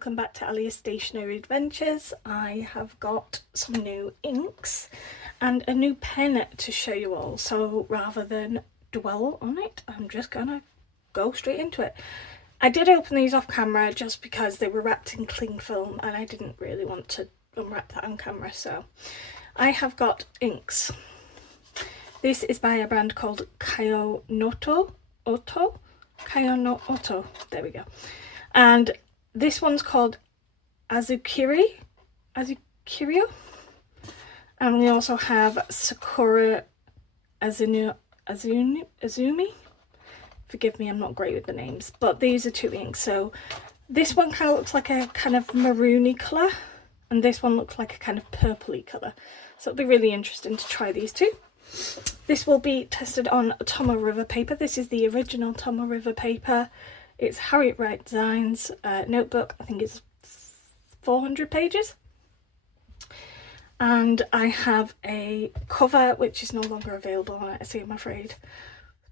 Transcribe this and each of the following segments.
welcome back to Alia's Stationery Adventures. I have got some new inks and a new pen to show you all, so rather than dwell on it, I'm just gonna go straight into it. I did open these off camera just because they were wrapped in cling film and I didn't really want to unwrap that on camera, so I have got inks. This is by a brand called Kayo no Oto, there we go. And this one's called Azukirio, and we also have Sakura Azumi. Forgive me, I'm not great with the names, but these are two inks. So this one kind of looks like a kind of maroony colour, and this one looks like a kind of purpley colour. So it'll be really interesting to try these two. This will be tested on Tomoe River paper. This is the original Tomoe River paper. It's Harriet Wright Designs notebook. I think it's 400 pages. And I have a cover which is no longer available on Etsy, I'm afraid.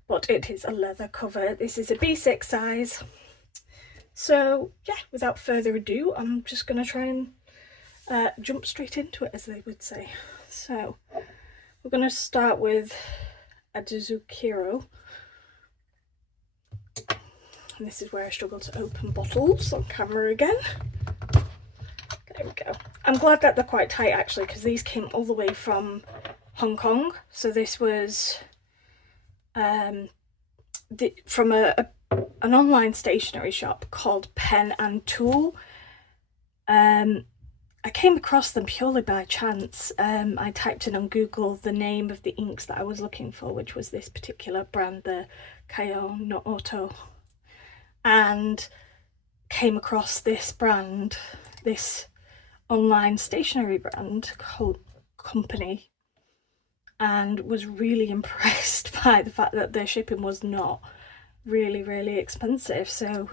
But it is a leather cover. This is a B6 size. So yeah, without further ado, I'm just going to try and jump straight into it, as they would say. So we're going to start with Azukirio. And this is where I struggle to open bottles on camera again. There we go. I'm glad that they're quite tight actually, because these came all the way from Hong Kong. So this was from an online stationery shop called Pen and Tool. I came across them purely by chance. I typed in on Google the name of the inks that I was looking for, which was this particular brand, the Kayo no Oto, and came across this brand, this online stationery brand company, and was really impressed by the fact that their shipping was not really expensive. So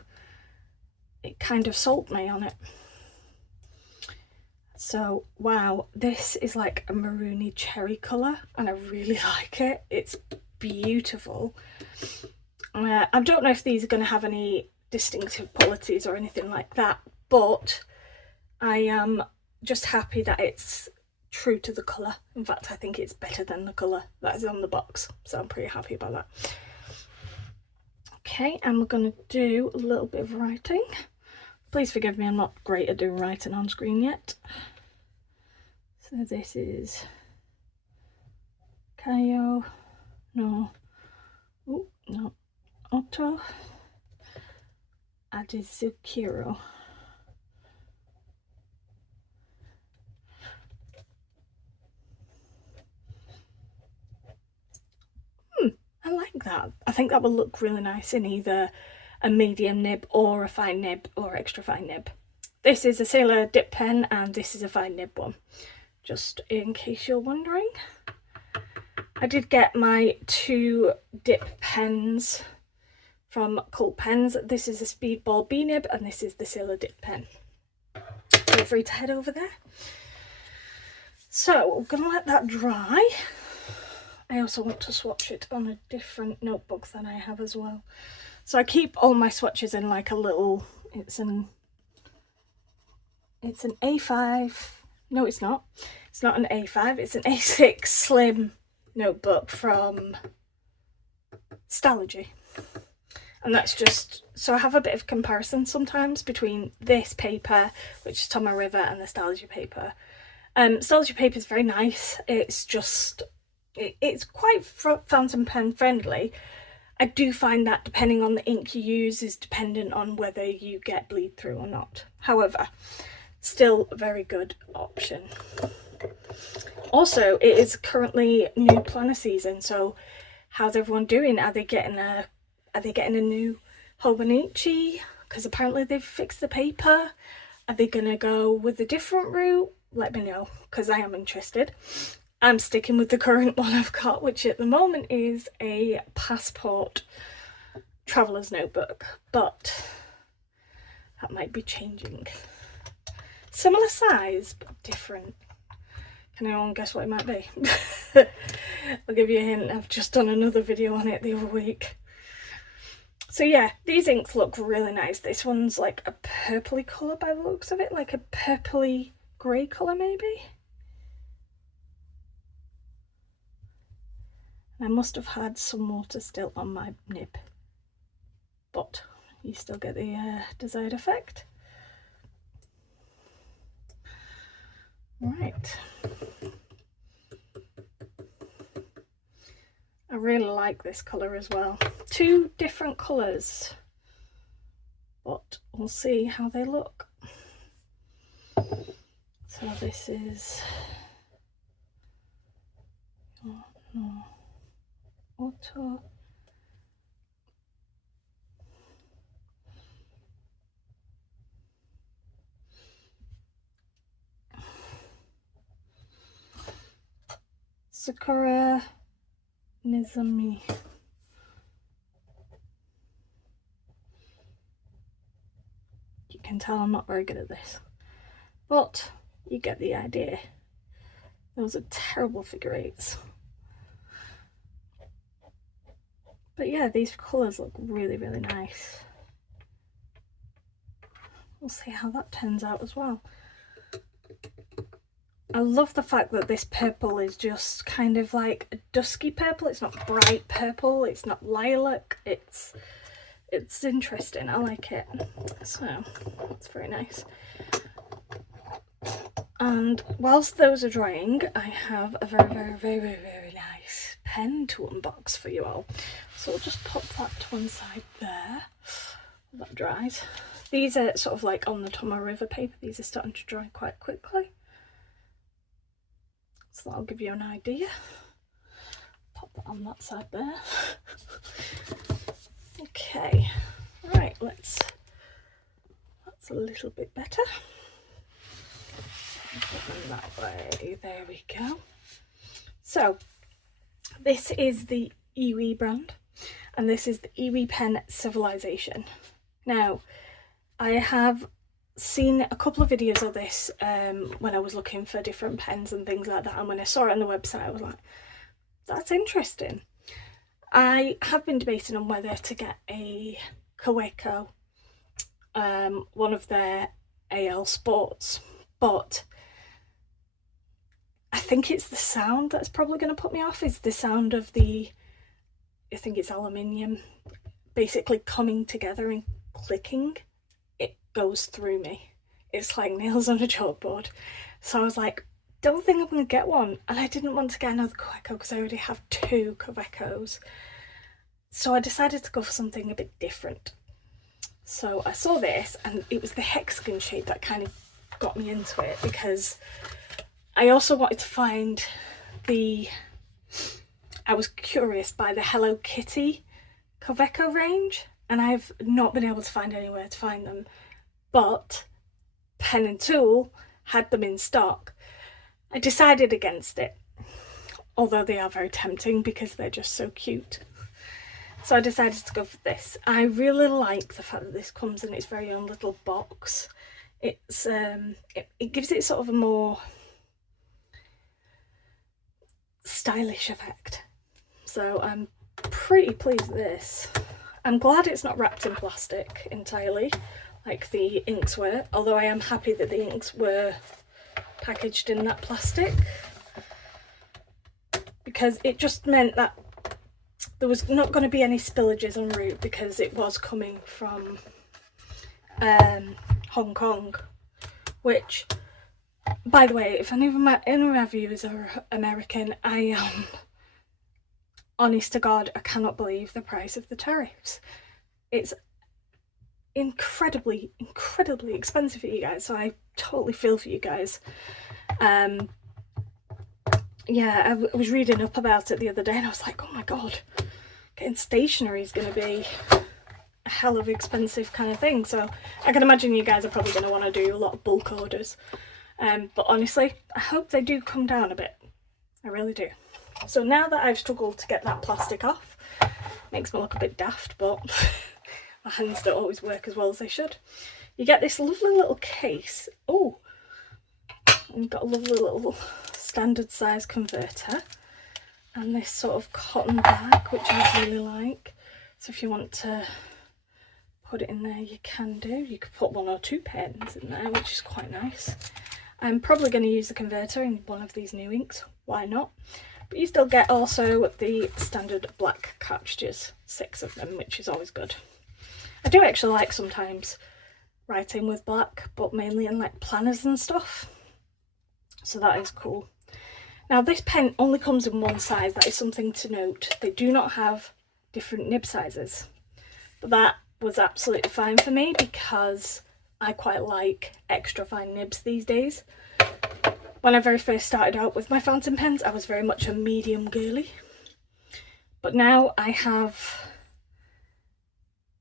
it kind of sold me on it. So wow, this is like a maroony cherry colour and I really like it. It's beautiful. I don't know if these are going to have any distinctive qualities or anything like that, but I am just happy that it's true to the colour. In fact, I think it's better than the colour that is on the box, so I'm pretty happy about that. Okay, and we're going to do a little bit of writing. Please forgive me, I'm not great at doing writing on screen yet. So this is Kayo no Oto Azukirio. I like that. I think that will look really nice in either a medium nib or a fine nib or extra fine nib. This is a Sailor dip pen and this is a fine nib one, just in case you're wondering. I did get my two dip pens from Cult Pens. This is a Speedball B nib and this is the Sailor dip pen. Feel free to head over there. So I'm gonna let that dry. I also want to swatch it on a different notebook than I have as well. So I keep all my swatches in like a little, it's an A5, no it's not an A5, it's an A6 slim notebook from Stalogy. And that's just, so I have a bit of comparison sometimes between this paper, which is Tomoe River, and the Stalogy paper. Stalogy paper is very nice, it's just, it's quite fountain pen friendly. I do find that depending on the ink you use is dependent on whether you get bleed through or not. However, still a very good option. Also, it is currently new planner season, so how's everyone doing? Are they getting a new Hobonichi? Because apparently they've fixed the paper. Are they gonna go with a different route? Let me know, because I am interested. I'm sticking with the current one I've got, which at the moment is a Passport traveller's notebook, but that might be changing. Similar size, but different. Can anyone guess what it might be? I'll give you a hint, I've just done another video on it the other week. So yeah, these inks look really nice. This one's like a purpley colour by the looks of it, like a purpley grey colour maybe. I must have had some water still on my nib, but you still get the desired effect. Right. I really like this colour as well. Two different colours, but we'll see how they look. So this is auto. Sakura Nizami. You can tell I'm not very good at this, but you get the idea. Those are terrible figure eights. But yeah, these colours look really, really nice. We'll see how that turns out as well. I love the fact that this purple is just kind of like a dusky purple. It's not bright purple, it's not lilac, it's interesting. I like it. So it's very nice. And whilst those are drying, I have a very, very, very, very, very nice pen to unbox for you all. So I'll just pop that to one side there. That dries. These are sort of like on the Tomo River paper. These are starting to dry quite quickly. So that'll give you an idea. Pop that on that side there. Okay, right, that's a little bit better. Put them that way, there we go. So this is the IWI brand, and this is the IWI pen Civilization. Now, I have seen a couple of videos of this when I was looking for different pens and things like that, and when I saw it on the website I was like, that's interesting. I have been debating on whether to get a Kaweco, one of their AL Sports, but I think it's the sound that's probably going to put me off. Is the sound of the, I think it's aluminium, basically coming together and clicking. It goes through me. It's like nails on a chalkboard. So I was like, don't think I'm going to get one. And I didn't want to get another Kaweco because I already have two Kawecos. So I decided to go for something a bit different. So I saw this, and it was the hexagon shape that kind of got me into it, because I also wanted to find I was curious by the Hello Kitty Kaweco range, and I've not been able to find anywhere to find them, but Pen and Tool had them in stock. I decided against it, although they are very tempting because they're just so cute. So I decided to go for this. I really like the fact that this comes in its very own little box. It's it gives it sort of a more stylish effect. So I'm pretty pleased with this. I'm glad it's not wrapped in plastic entirely, like the inks were, although I am happy that the inks were packaged in that plastic, because it just meant that there was not going to be any spillages en route, because it was coming from Hong Kong, which, by the way, if any of my viewers are American, I am honest to God, I cannot believe the price of the tariffs. It's incredibly, incredibly expensive for you guys, so I totally feel for you guys. Yeah, I was reading up about it the other day and I was like, oh my God, getting stationery is going to be a hell of expensive kind of thing. So I can imagine you guys are probably going to want to do a lot of bulk orders. But honestly, I hope they do come down a bit. I really do. So now that I've struggled to get that plastic off, makes me look a bit daft, but my hands don't always work as well as they should. You get this lovely little case. Oh, and you've got a lovely little standard size converter, and this sort of cotton bag, which I really like. So if you want to put it in there, you can do. You could put 1 or 2 pens in there, which is quite nice. I'm probably going to use the converter in one of these new inks, why not? But you still get also the standard black cartridges, 6 of them, which is always good. I do actually like sometimes writing with black, but mainly in like planners and stuff, so that is cool. Now this pen only comes in one size, that is something to note. They do not have different nib sizes, but that was absolutely fine for me because I quite like extra fine nibs these days. When I very first started out with my fountain pens, I was very much a medium girly, but now I have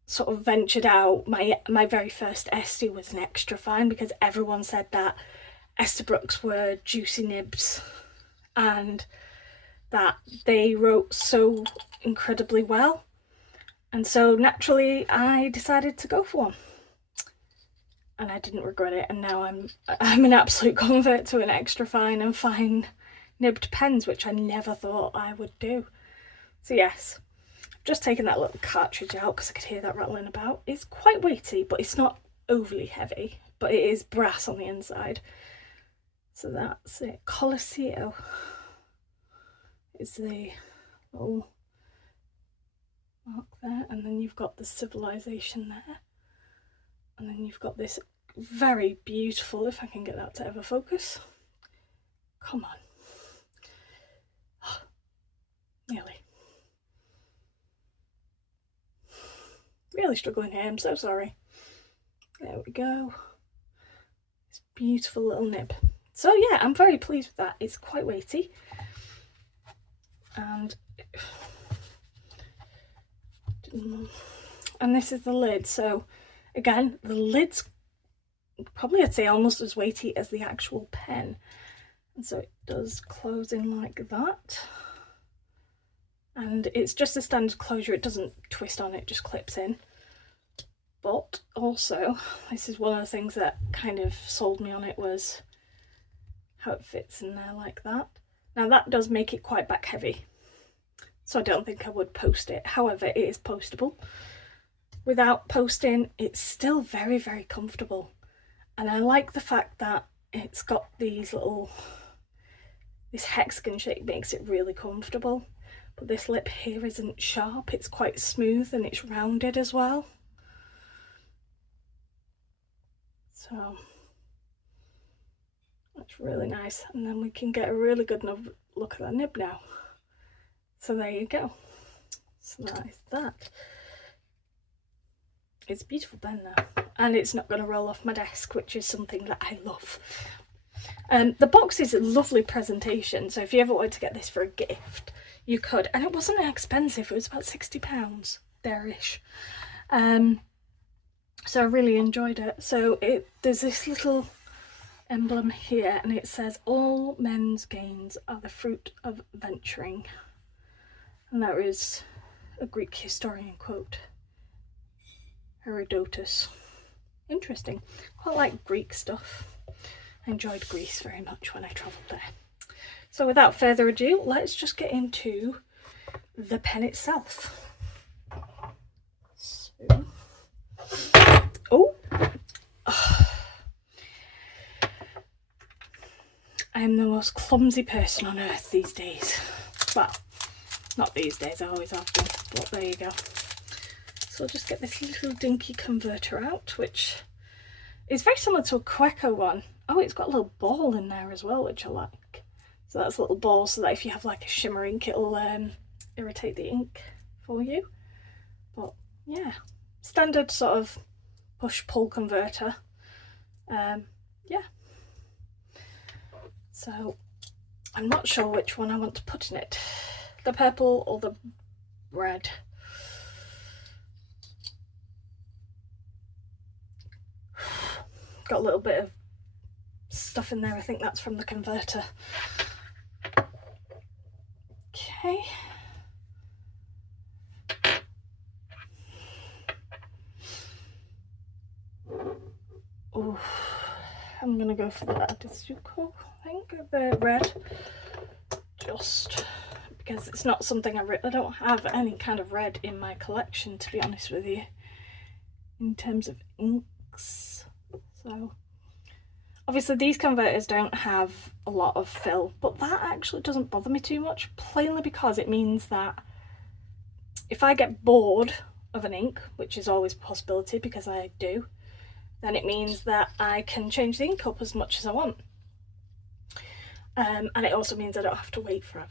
sort of ventured out. My very first Esty was an extra fine because everyone said that Estabrooks were juicy nibs and that they wrote so incredibly well, and so naturally I decided to go for one, and I didn't regret it, and now I'm an absolute convert to an extra fine and fine nibbed pens, which I never thought I would do. So yes, just taking that little cartridge out because I could hear that rattling about. It's quite weighty, but it's not overly heavy, but it is brass on the inside. So that's it. Colosseo is the little mark there, and then you've got the civilization there, and then you've got this very beautiful, if I can get that to ever focus, come on, oh, nearly. Really struggling here, I'm so sorry. There we go. This beautiful little nib. So yeah, I'm very pleased with that. It's quite weighty, and this is the lid. So again, the lid's probably, I'd say, almost as weighty as the actual pen, and so it does close in like that, and it's just a standard closure. It doesn't twist on, it just clips in. But also, this is one of the things that kind of sold me on it, was how it fits in there like that. Now that does make it quite back heavy, so I don't think I would post it. However, it is postable. Without posting, it's still very, very comfortable. And I like the fact that it's got these little, this hexagon shape makes it really comfortable. But this lip here isn't sharp, it's quite smooth and it's rounded as well. So that's really nice. And then we can get a really good look at that nib now. So there you go. So that is that. It's a beautiful pen now, and it's not going to roll off my desk, which is something that I love. The box is a lovely presentation, so if you ever wanted to get this for a gift, you could. And it wasn't expensive, it was about £60 there-ish. So I really enjoyed it. So there's this little emblem here, and it says, "All men's gains are the fruit of venturing." And that is a Greek historian quote. Herodotus. Interesting. Quite like Greek stuff. I enjoyed Greece very much when I travelled there. So without further ado, let's just get into the pen itself. So, I am the most clumsy person on earth these days. Well, not these days, I always have been, but there you go. So I'll just get this little dinky converter out, which is very similar to a Queco one. Oh, it's got a little ball in there as well, which I like. So that's a little ball so that if you have like a shimmer ink, it'll irritate the ink for you. But yeah, standard sort of push-pull converter. Yeah. So I'm not sure which one I want to put in it. The purple or the red. Got a little bit of stuff in there, I think that's from the converter. Okay. Oh, I'm gonna go for the Adisuko, I think, the red, just because it's not something I don't have any kind of red in my collection, to be honest with you. in terms of inks. So obviously these converters don't have a lot of fill, but that actually doesn't bother me too much, plainly because it means that if I get bored of an ink, which is always a possibility because I do, then it means that I can change the ink up as much as I want. And it also means I don't have to wait forever.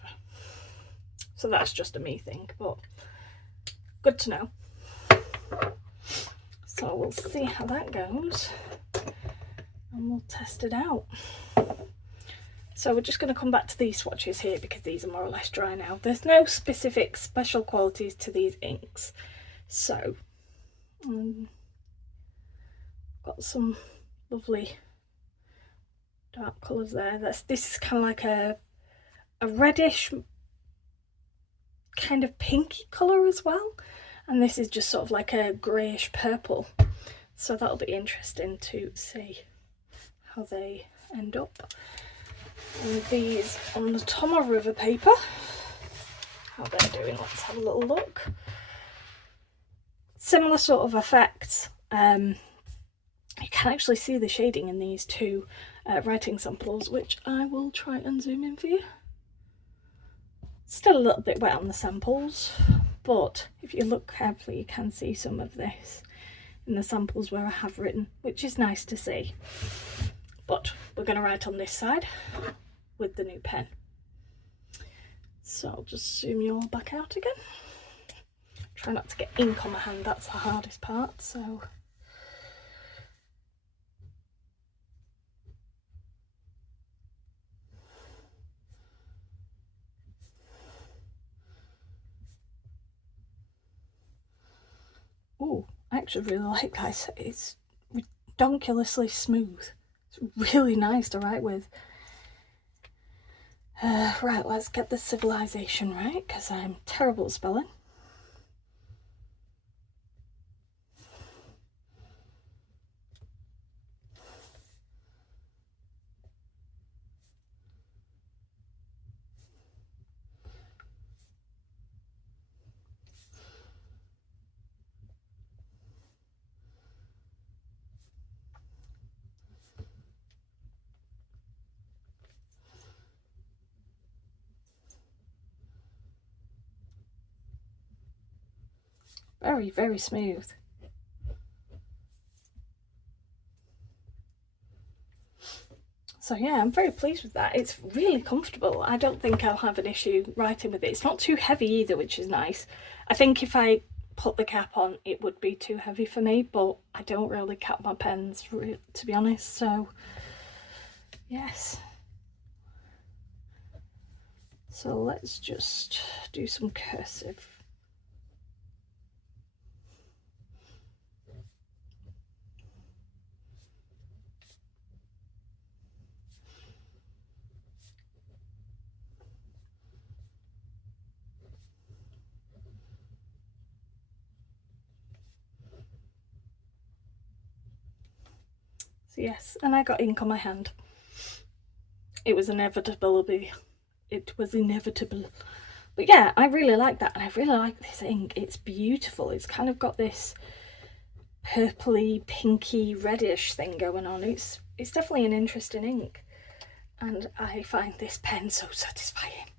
So that's just a me thing, but good to know. So we'll see how that goes and we'll test it out. So we're just going to come back to these swatches here because these are more or less dry now. There's no specific special qualities to these inks. So got some lovely dark colours there. This is kind of like a reddish kind of pinky colour as well. And this is just sort of like a greyish purple. So that'll be interesting to see how they end up. And these on the Tomo River paper, how they're doing, let's have a little look. Similar sort of effects. You can actually see the shading in these two writing samples, which I will try and zoom in for you. Still a little bit wet on the samples, but if you look carefully you can see some of this in the samples where I have written, which is nice to see. But we're going to write on this side with the new pen. So I'll just zoom you all back out again. Try not to get ink on my hand, that's the hardest part. So oh, I actually really like that. It's redonkulously smooth. It's really nice to write with. Right, let's get the civilization right, because I'm terrible at spelling. Very, very smooth. So yeah, I'm very pleased with that. It's really comfortable. I don't think I'll have an issue writing with it. It's not too heavy either, which is nice. I think if I put the cap on, it would be too heavy for me, but I don't really cap my pens, to be honest, so yes. So let's just do some cursive. So yes, and I got ink on my hand. It was inevitable. It was inevitable. But yeah, I really like that, and I really like this ink. It's beautiful. It's kind of got this purpley, pinky, reddish thing going on. It's definitely an interesting ink, and I find this pen so satisfying.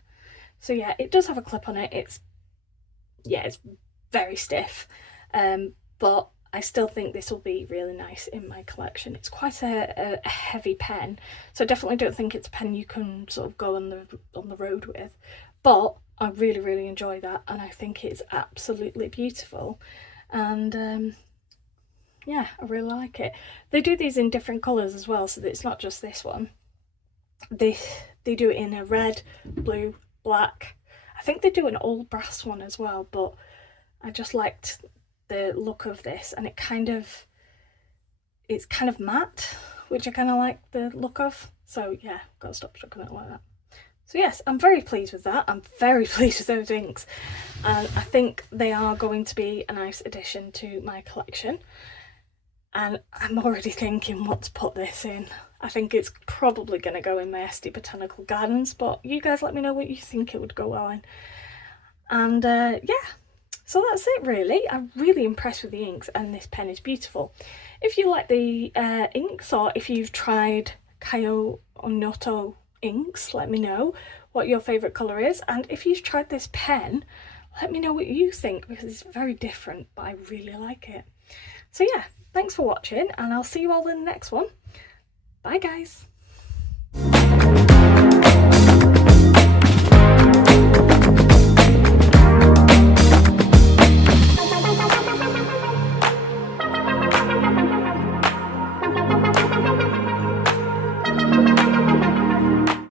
So yeah, it does have a clip on it. It's very stiff, but I still think this will be really nice in my collection. It's quite a heavy pen, so I definitely don't think it's a pen you can sort of go on the road with, but I really, really enjoy that, and I think it's absolutely beautiful. And yeah, I really like it. They do these in different colours as well, so that it's not just this one. They do it in a red, blue, black. I think they do an all brass one as well, but I just liked the look of this, and it's kind of matte, which I kind of like the look of. So yeah, gotta stop chucking it like that. So yes, I'm very pleased with that. I'm very pleased with those inks, and I think they are going to be a nice addition to my collection. And I'm already thinking what to put this in. I think it's probably going to go in my SD Botanical Gardens, but you guys let me know what you think it would go well in. And yeah, So that's it really. I'm really impressed with the inks and this pen is beautiful. If you like the inks, or if you've tried Kayo or Noto inks, let me know what your favourite colour is, and if you've tried this pen, let me know what you think, because it's very different, but I really like it. So yeah, thanks for watching, and I'll see you all in the next one. Bye guys!